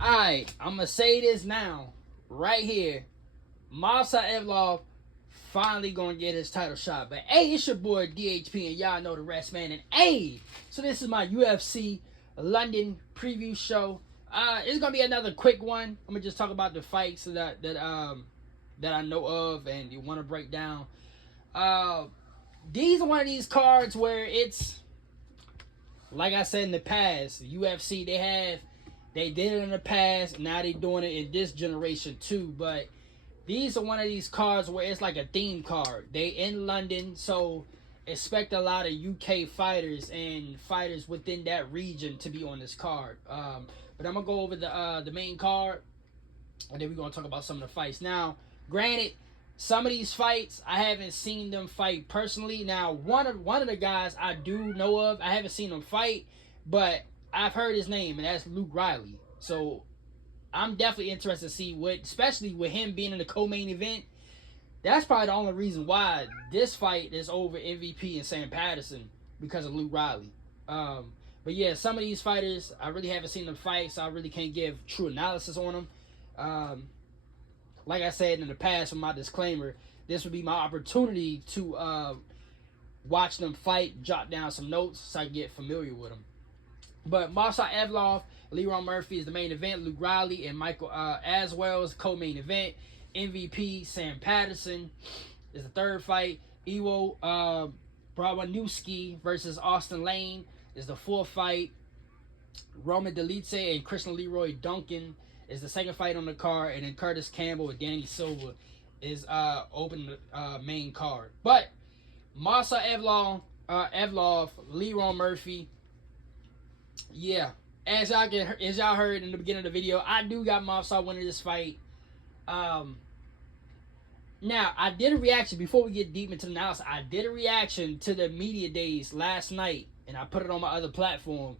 Alright, I'm gonna say this now, right here. Movsar Evloev finally gonna get his title shot. But hey, it's your boy DHP, and y'all know the rest, man. And hey, so this is my UFC London preview show. It's gonna be another quick one. I'm gonna just talk about the fights that I know of and you want to break down. These are one of these cards where it's like I said in the past. UFC they did it in the past. Now they doing it in this generation too. But these are one of these cards where it's like a theme card. They in London, so expect a lot of UK fighters and fighters within that region to be on this card. But I'm gonna go over the main card, and then we're gonna talk about some of the fights. Now, granted, some of these fights I haven't seen them fight personally. Now, one of the guys I do know of, I haven't seen him fight, but I've heard his name, and that's Luke Riley. So I'm definitely interested to see what, especially with him being in the co-main event. That's probably the only reason why this fight is over MVP and Sam Patterson, because of Luke Riley. But yeah, some of these fighters I really haven't seen them fight, so I really can't give true analysis on them. Like I said in the past, with my disclaimer, this would be my opportunity to watch them fight, jot down some notes so I can get familiar with them. But Movsar Evloev, Lerone Murphy is the main event. Luke Riley and Michael Aswell is co-main event. MVP Sam Patterson is the third fight. Iwo Brawanowski versus Austin Lane is the fourth fight. Roman Dolidze and Christian Leroy Duncan is the second fight on the card. And then Curtis Campbell and Danny Silva is open main card. But Movsar Evloev, Lerone Murphy, yeah, as y'all heard in the beginning of the video, I do got Movsar winning this fight. Now, I did a reaction before we get deep into the analysis. I did a reaction to the media days last night, and I put it on my other platform.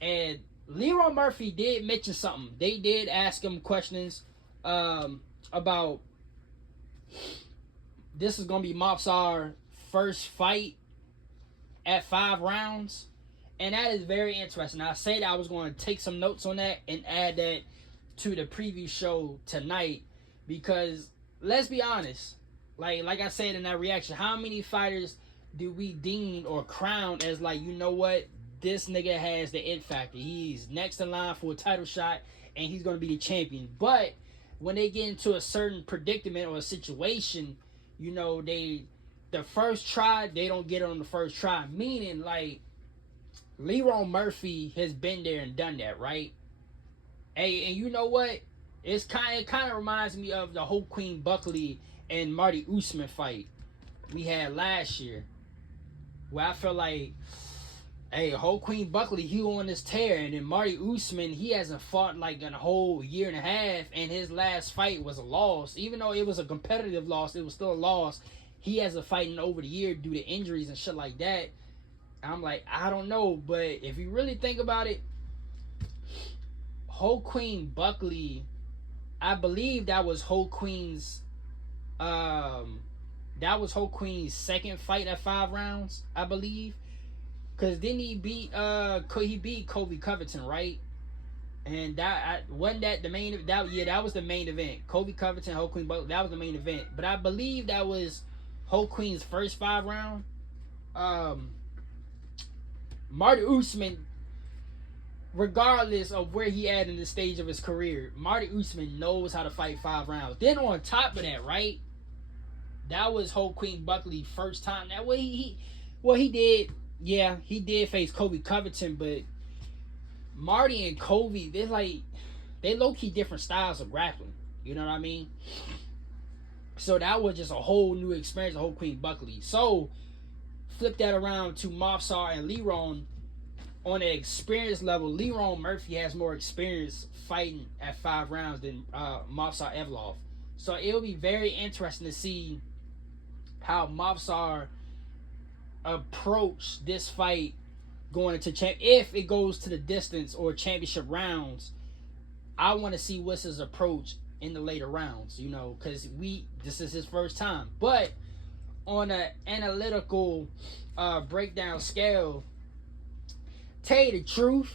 And Lerone Murphy did mention something. They did ask him questions about this is gonna be Movsar's first fight at 5 rounds. And that is very interesting. I said I was going to take some notes on that and add that to the preview show tonight, because let's be honest, like I said in that reaction, how many fighters do we deem or crown as like, you know what, this nigga has the it factor. He's next in line for a title shot and he's going to be the champion. But when they get into a certain predicament or a situation, you know, the first try, they don't get it on the first try. Meaning, like, Lerone Murphy has been there and done that, right? Hey, and you know what? It kind of reminds me of the Hope Queen Buckley and Marty Usman fight we had last year, where I felt like, hey, Hope Queen Buckley, he on this tear, and then Marty Usman, he hasn't fought like in a whole year and a half, and his last fight was a loss. Even though it was a competitive loss, it was still a loss. He hasn't fighting over the year due to injuries and shit like that. I'm like, I don't know, but if you really think about it, Hope Queen Buckley, I believe that was Hope Queen's second fight at 5 rounds, I believe. Cause didn't he beat Kobe Covington, right? And that wasn't that the main that was the main event. Kobe Covington, Hope Queen Buckley, that was the main event. But I believe that was Hope Queen's first 5 round. Marty Usman, regardless of where he at in the stage of his career, Marty Usman knows how to fight 5 rounds. Then on top of that, right, that was Hope Queen Buckley's first time. That way he did face Kobe Covington, but Marty and Kobe, they low-key different styles of grappling. You know what I mean? So that was just a whole new experience of Hope Queen Buckley. So flip that around to Movsar and Lerone. On the experience level, Lerone Murphy has more experience fighting at 5 rounds than Movsar Evloev. So it'll be very interesting to see how Movsar approach this fight going into if it goes to the distance or championship rounds. I want to see what's his approach in the later rounds, you know, because this is his first time. But on an analytical breakdown scale, tell you the truth,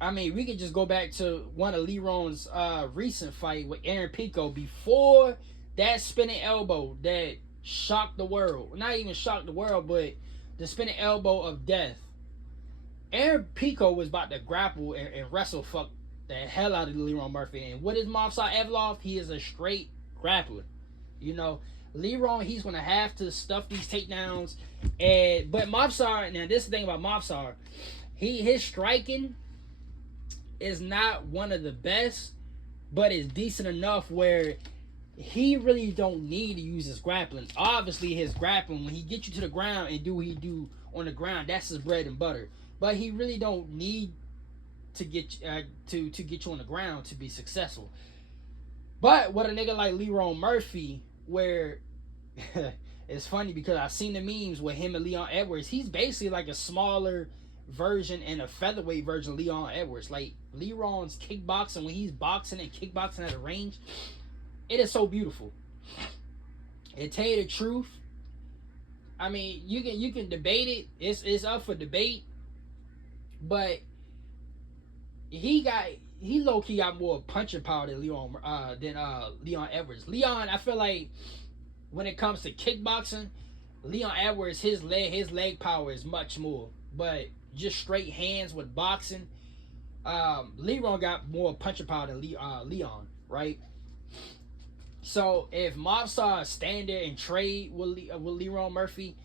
I mean, we could just go back to one of Lerone's recent fight with Aaron Pico before that spinning elbow that shocked the world. Not even shocked the world, but the spinning elbow of death. Aaron Pico was about to grapple and wrestle fuck the hell out of Lerone Murphy. And what is Movsar Evloev? He is a straight grappler. You know, Lerone, he's going to have to stuff these takedowns. But Movsar, now this is the thing about Movsar. His striking is not one of the best, but it's decent enough where he really don't need to use his grappling. Obviously, his grappling, when he gets you to the ground and do what he do on the ground, that's his bread and butter. But he really don't need to get to get you on the ground to be successful. But with a nigga like Lerone Murphy, where it's funny because I've seen the memes with him and Leon Edwards. He's basically like a smaller version and a featherweight version of Leon Edwards. Like Leron's kickboxing, when he's boxing and kickboxing at a range, it is so beautiful. And tell you the truth, I mean, you can debate it. It's up for debate, but he low key got more punching power than Leon Edwards. Leon, I feel like when it comes to kickboxing, Leon Edwards, his leg power is much more, but just straight hands with boxing, Lerone got more punching power than Leon, right? So if Movsar stand there and trade with Lerone Murphy,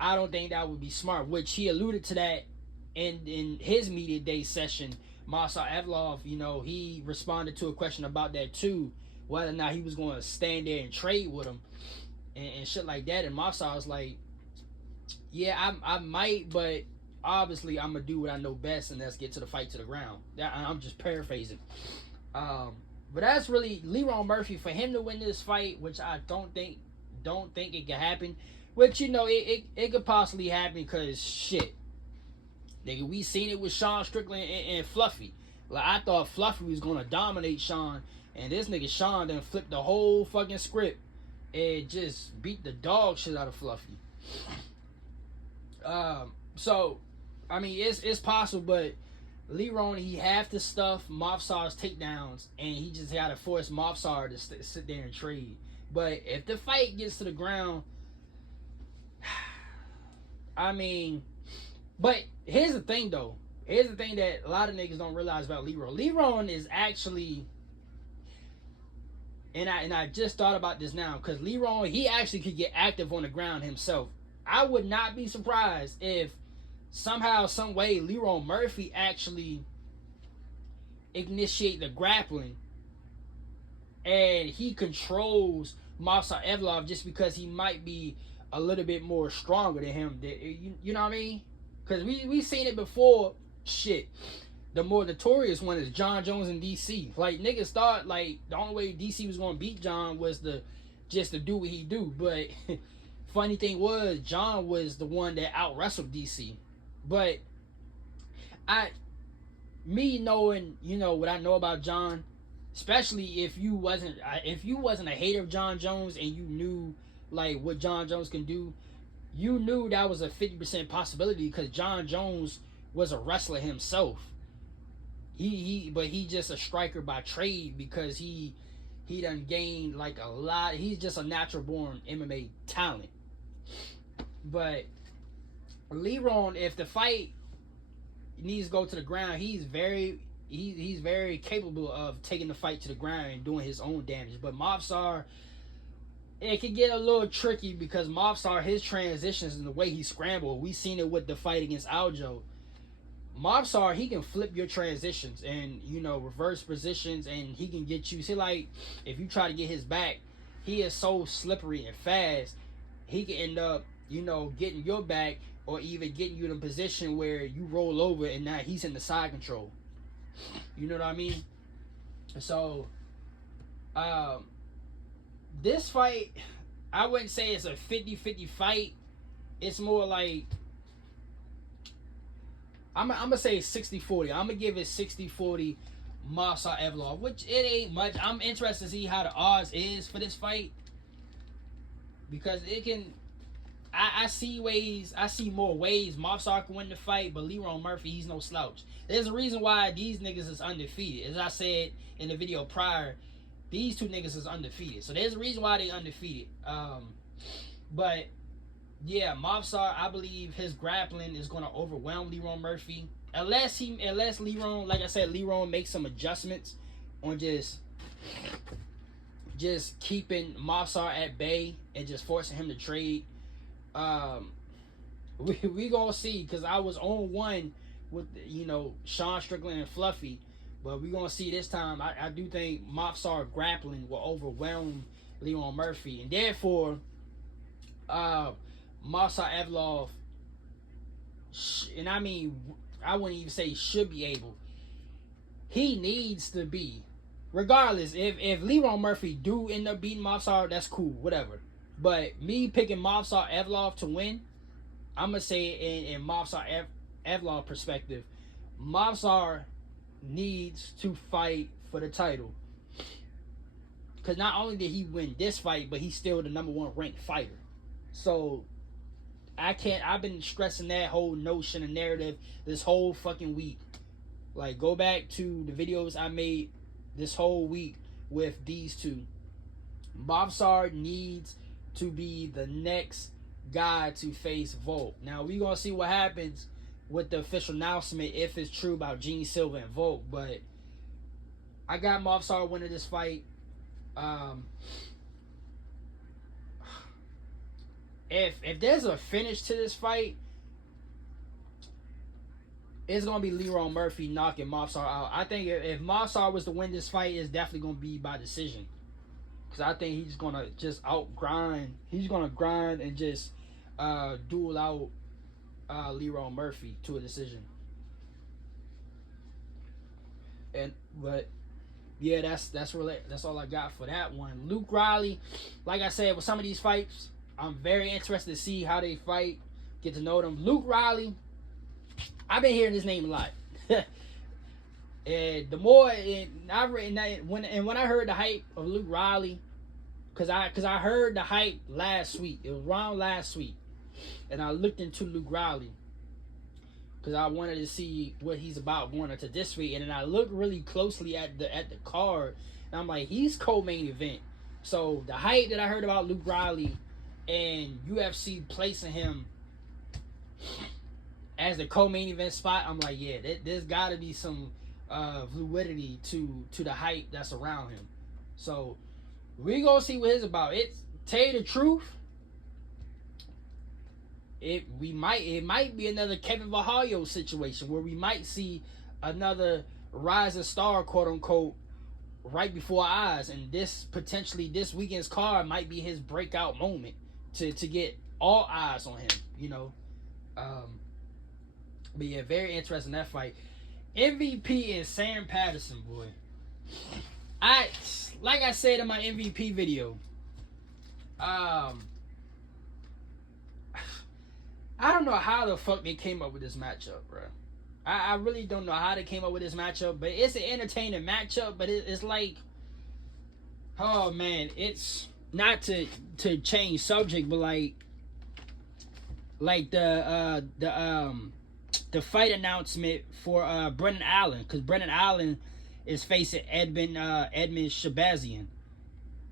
I don't think that would be smart. Which he alluded to that in his media day session. Movsar Evloev, you know, he responded to a question about that too, whether or not he was going to stand there and trade with him and shit like that. And Movsar was like, yeah, I might, but obviously I'm gonna do what I know best, and let's get to the fight to the ground. I'm just paraphrasing. But that's really Lerone Murphy, for him to win this fight, which I don't think it could happen. Which, you know, it could possibly happen because shit, nigga, we seen it with Sean Strickland and Fluffy. Like, I thought Fluffy was gonna dominate Sean, and this nigga Sean then flipped the whole fucking script and just beat the dog shit out of Fluffy. So, I mean, it's possible, but Lerone, he have to stuff Movsar's takedowns, and he just got to force Movsar to sit there and trade. But if the fight gets to the ground, I mean, but here's the thing, though. Here's the thing that a lot of niggas don't realize about Lerone. Lerone is actually, and I just thought about this now, because Lerone, he actually could get active on the ground himself. I would not be surprised if somehow, some way, Lerone Murphy actually initiate the grappling, and he controls Movsar Evloev just because he might be a little bit more stronger than him. You know what I mean? Because we seen it before. Shit, the more notorious one is John Jones in DC. Like, niggas thought like the only way DC was gonna beat John was just to do what he do. But funny thing was, John was the one that out wrestled DC. But me knowing, you know, what I know about John, especially if you wasn't a hater of John Jones and you knew like what John Jones can do, you knew that was a 50% possibility because John Jones was a wrestler himself. But he just a striker by trade because he done gained like a lot. He's just a natural born MMA talent. But Lerone, if the fight needs to go to the ground, he's very capable of taking the fight to the ground and doing his own damage. But Movsar, it could get a little tricky because Movsar, his transitions and the way he scrambled, we seen it with the fight against Aljo. Movsar, he can flip your transitions and, you know, reverse positions, and he can get you. See, like, if you try to get his back, he is so slippery and fast, he can end up, you know, getting your back or even getting you in a position where you roll over and now he's in the side control. You know what I mean? So, this fight, I wouldn't say it's a 50-50 fight. It's more like, I'm going to say 60-40. I'm going to give it 60-40 Movsar Evloev, which it ain't much. I'm interested to see how the odds is for this fight, because it can, I see ways. I see more ways Movsar can win the fight, but Lerone Murphy, he's no slouch. There's a reason why these niggas is undefeated. As I said in the video prior, these two niggas is undefeated. So there's a reason why they undefeated. But yeah, Movsar, I believe his grappling is gonna overwhelm Lerone Murphy. Unless Lerone, like I said, Lerone makes some adjustments on just keeping Movsar at bay and just forcing him to trade. We gonna see, because I was on one with, you know, Sean Strickland and Fluffy, but we gonna see this time. I do think Movsar grappling will overwhelm Lerone Murphy, and therefore Movsar Evloev, and I mean, I wouldn't even say should be able. He needs to be, regardless. If Lerone Murphy do end up beating Movsar, that's cool, whatever. But me picking Movsar Evloev to win, I'm gonna say in Movsar Evloev perspective, Movsar needs to fight for the title. Because not only did he win this fight, but he's still the #1 ranked fighter. So I've been stressing that whole notion and narrative this whole fucking week. Like, go back to the videos I made this whole week with these two. Movsar needs to be the next guy to face Volk. Now we gonna see what happens with the official announcement, if it's true about Gene Silva and Volk. But I got Movsar winning this fight. If there's a finish to this fight, it's gonna be Lerone Murphy knocking Movsar out. I think if Movsar was to win this fight, it's definitely gonna be by decision. Because I think he's gonna just grind. He's gonna grind and just duel out Lerone Murphy to a decision. But yeah, that's all I got for that one. Luke Riley, like I said, with some of these fights, I'm very interested to see how they fight, get to know them. Luke Riley, I've been hearing his name a lot. And the more when I heard the hype of Luke Riley, cause I heard the hype last week. It was around last week, and I looked into Luke Riley because I wanted to see what he's about going into this week. And then I looked really closely at the card, and I'm like, he's co-main event. So the hype that I heard about Luke Riley and UFC placing him as the co-main event spot, I'm like, yeah, there's got to be some fluidity to the hype that's around him. So we gonna see what it's about. Tell you the truth, it might be another Kevin Vajallo situation where we might see another rising star, quote unquote, right before our eyes, and this weekend's card might be his breakout moment to get all eyes on him, you know. But yeah, very interesting, that fight. MVP and Sam Patterson, boy. Like I said in my MVP video, I don't know how the fuck they came up with this matchup, bro. I really don't know how they came up with this matchup, but it's an entertaining matchup. But it's like, oh man, it's not to change subject, but like the fight announcement for Brendan Allen, because Brendan Allen is facing Edmund Shabazian.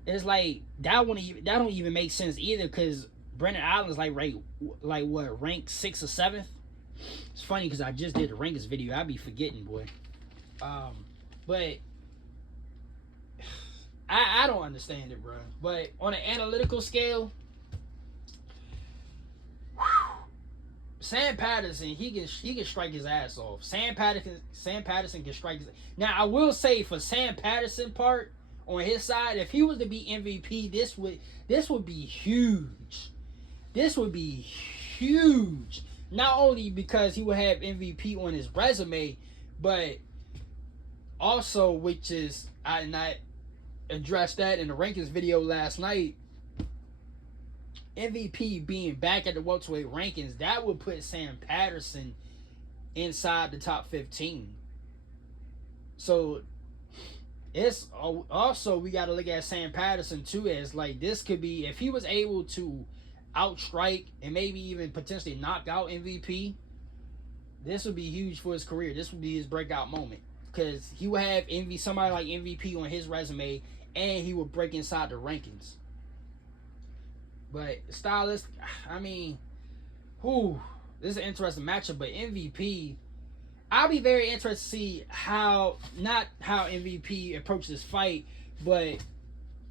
It's like that don't even make sense either, because Brendan Allen's ranked 6th or 7th. It's funny because I just did the rankings video. I be forgetting, boy. But I don't understand it, bro. But on an analytical scale, Sam Patterson, he can strike his ass off. Sam Patterson can strike his. Now I will say, for Sam Patterson part on his side, if he was to be MVP, this would be huge. This would be huge. Not only because he would have MVP on his resume, but also, which is, I addressed that in the rankings video last night, MVP being back at the welterweight rankings, that would put Sam Patterson inside the top 15. So it's also, we got to look at Sam Patterson too as like, this could be, if he was able to outstrike and maybe even potentially knock out MVP, this would be huge for his career. This would be his breakout moment because he would have somebody like MVP on his resume, and he would break inside the rankings. But stylist, I mean, whew, this is an interesting matchup. But MVP, I'll be very interested to see not how MVP approaches this fight, but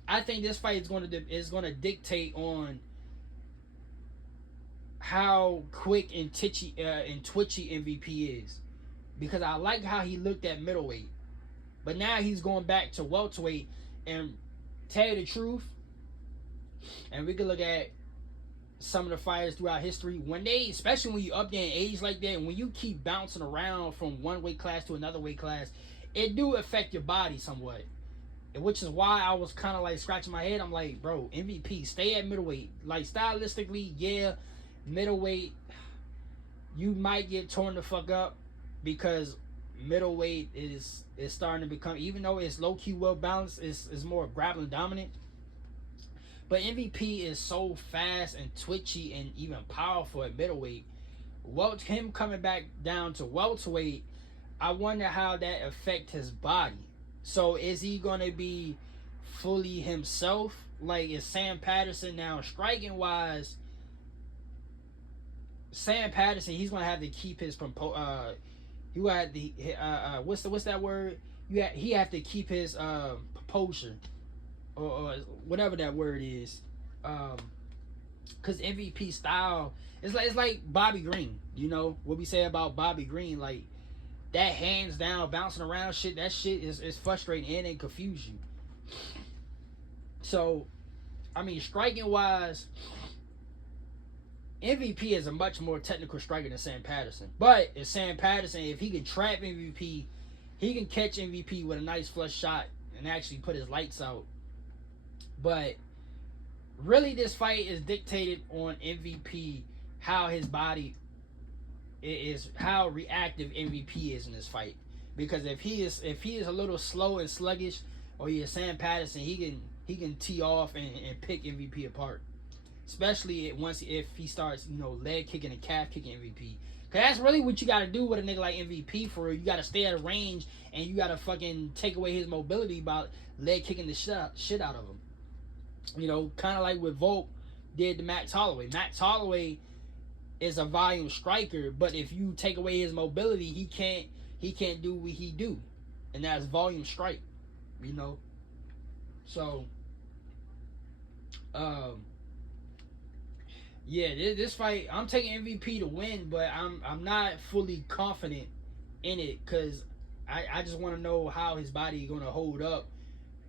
I think this fight is going to dictate on how quick and twitchy MVP is, because I like how he looked at middleweight, but now he's going back to welterweight. And tell you the truth, and we can look at some of the fighters throughout history, especially when you up there in age like that, and when you keep bouncing around from one weight class to another weight class, it do affect your body somewhat. Which is why I was kind of like scratching my head. I'm like, bro, MVP, stay at middleweight. Like, stylistically, yeah, middleweight, you might get torn the fuck up because middleweight is starting to become, even though it's low-key well balanced, is more grappling dominant. But MVP is so fast and twitchy and even powerful at middleweight. Him coming back down to welterweight, I wonder how that affect his body. So is he going to be fully himself? Like, is Sam Patterson now striking wise? Sam Patterson, he's going to have to keep his you had the what's that word? He have to keep his composure, or whatever that word is, because MVP style it's like Bobby Green. You know what we say about Bobby Green, like that hands down bouncing around shit. That shit is frustrating and it confuse you. So, I mean, striking wise, MVP is a much more technical striker than Sam Patterson. But if Sam Patterson, if he can trap MVP, he can catch MVP with a nice flush shot and actually put his lights out. But really, this fight is dictated on MVP, how his body is, how reactive MVP is in this fight. Because if he is a little slow and sluggish, or he is Sam Patterson, he can tee off and pick MVP apart. Especially if he starts, leg kicking and calf kicking MVP. Because that's really what you got to do with a nigga like MVP for real. You got to stay at a range and you got to fucking take away his mobility by leg kicking the shit out of him. Kind of like what Volk did to Max Holloway. Max Holloway is a volume striker, but if you take away his mobility, he can't do what he do. And that's volume strike. So, yeah, this fight, I'm taking MVP to win, but I'm not fully confident in it because I just want to know how his body is going to hold up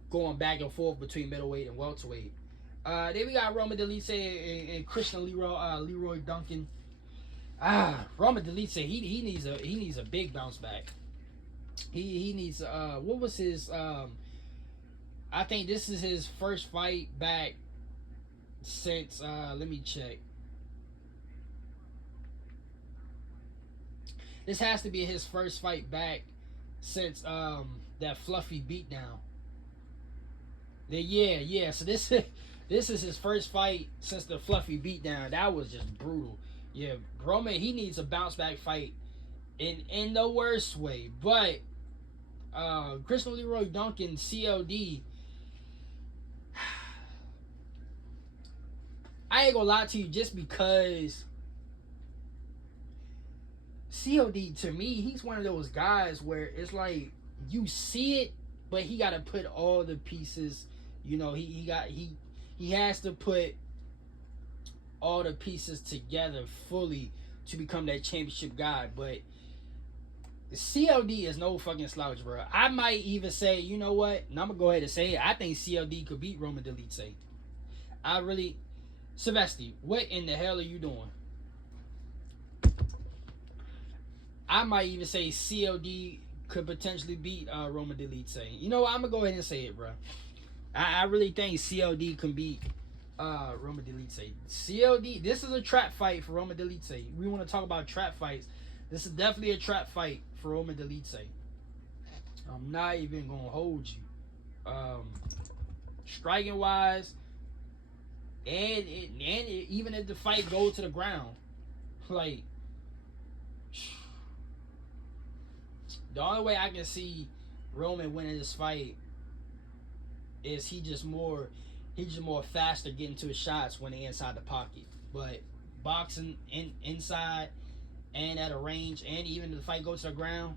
going back and forth between middleweight and welterweight. Then we got Roma Delise and Christian Leroy Duncan. Roma Delise, he needs a big bounce back. He needs what was his I think this is his first fight back since let me check. This has to be his first fight back since that fluffy beatdown. Yeah. So this is his first fight since the fluffy beatdown. That was just brutal. Yeah, Roman, he needs a bounce back fight in the worst way. But Christian Leroy Duncan, CLD, I ain't gonna lie to you, just because CLD, to me, he's one of those guys where it's like you see it, but he got to put all the pieces. He has to put all the pieces together fully to become that championship guy. But CLD is no fucking slouch, bro. I might even say, you know what? And I'm gonna go ahead and say it. I think CLD could beat Roman Delite. Silvestri, what in the hell are you doing? I might even say CLD could potentially beat Roma Delite. I'm going to go ahead and say it, bro. I really think CLD can beat Roma Delite. CLD, this is a trap fight for Roma Delite. We want to talk about trap fights. This is definitely a trap fight for Roma Delite. I'm not even going to hold you. Striking wise, even if the fight goes to the ground, like the only way I can see Roman winning this fight is he just more faster getting to his shots when they inside the pocket. But boxing inside and at a range, and even if the fight goes to the ground,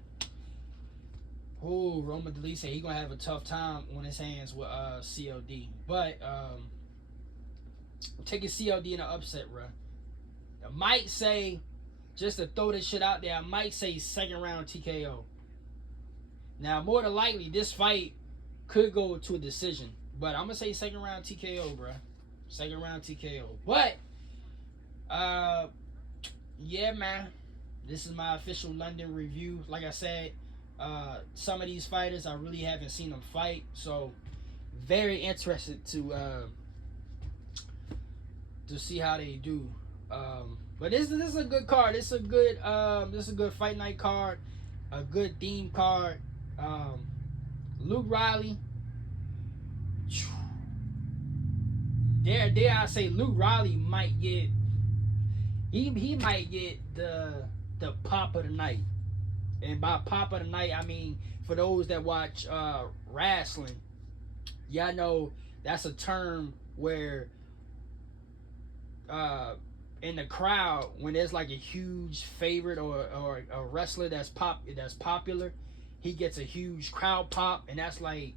Roman Dolidze said he gonna have a tough time on his hands with CLD. But I'm taking CLD in an upset, bro. I might say, just to throw this shit out there, I might say second round TKO. Now, more than likely, this fight could go to a decision. But I'm going to say second round TKO, bro. Second round TKO. But, yeah, man. This is my official London review. Like I said, some of these fighters, I really haven't seen them fight. So, very interested to see how they do. But this is a good card. This is a good fight night card. A good theme card. Luke Riley. Dare I say Luke Riley might get he might get the pop of the night. And by pop of the night, I mean for those that watch wrestling, y'all know that's a term where in the crowd, when there's like a huge favorite or a wrestler that's popular, he gets a huge crowd pop. And that's like,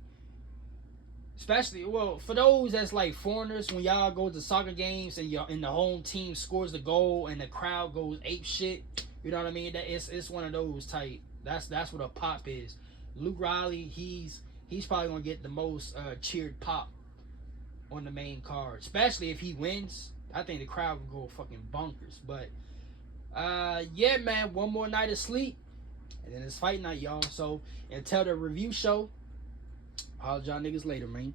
especially, well, for those that's like foreigners, when y'all go to soccer games and the home team scores the goal and the crowd goes ape shit, you know what I mean? That it's one of those type. That's what a pop is. Luke Riley, he's probably gonna get the most cheered pop on the main card, especially if he wins. I think the crowd will go fucking bonkers. But yeah, man, one more night of sleep, and then it's fight night, y'all. So until the review show, holla y'all niggas later, man.